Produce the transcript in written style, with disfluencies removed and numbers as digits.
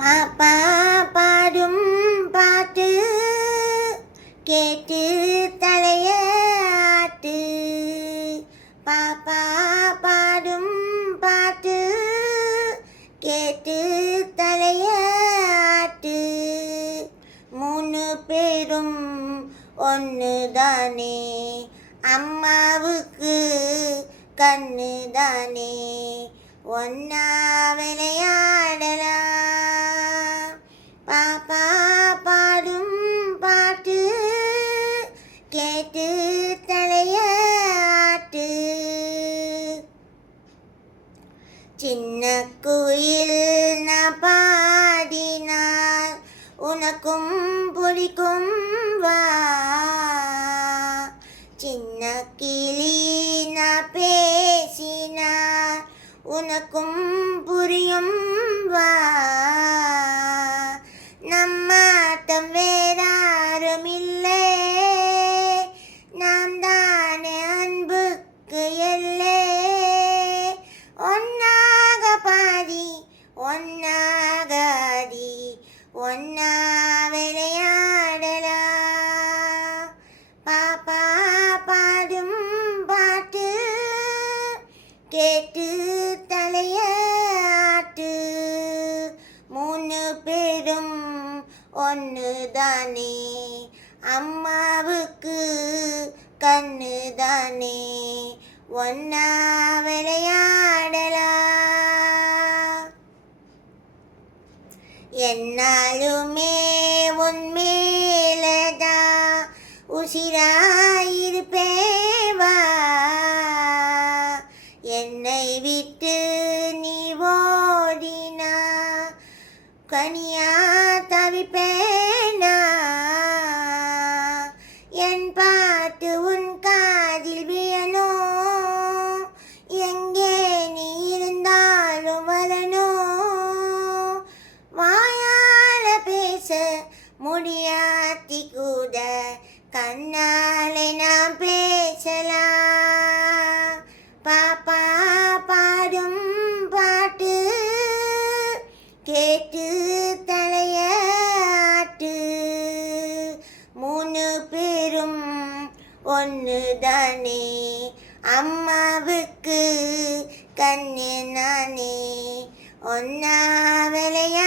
பாப்பா பாடும் பாட்டு கேட்டு தலைய ஆட்டு. பாப்பா பாடும் பாட்டு கேட்டு தலைய ஆட்டு. மூணு பேரும் ஒன்றுதானே, அம்மாவுக்கு கண்ணு தானே, ஒன்னா விளையாடலாம். பாப்பா பாடும் பாட்டு கேட்டு தலைய ஆட்டு. சின்ன குயில் நான் பாடினால் உனக்கும் பிடிக்கும் வா. சின்ன கிளி நான் பேசினால் உனக்கும் புரியும் வா. நம்மாட்டம் வேறாரும் இல்லை, நாம் தானே அன்புக்கு எல்லை. ஒன்னாக பாடி ஒன்னாக ஆடி ஒன்னா விளையாடலாம். பாப்பா பாடும் பாட்டு கேட்டு தலைய ஆட்டு. மூணு பேரும் ஒன்று தானே, அம்மாவுக்கு கண்ணு தானே, ஒன்னா விளையாடலாம். என்னாலுமே உன் மேலதான் உசிராயிருப்பேவா. என்னை விட்டு நீ ஓடினா கனியா தவிப்பேனா. என் பாட்டு உன் காதில் வியணும், எங்கே நீ இருந்தாலும் வரணும். வாயால பேச முடியாட்டி கூட கண்ணாலே நாம் பேசலாம். பாப்பா பாடும் பாட்டு கேட்டு தலைய ஆட்டு. மூணு பேரும் ஒன்று தானே, அம்மாவுக்கு கண்ணு நானே, ஒன்னா விளையா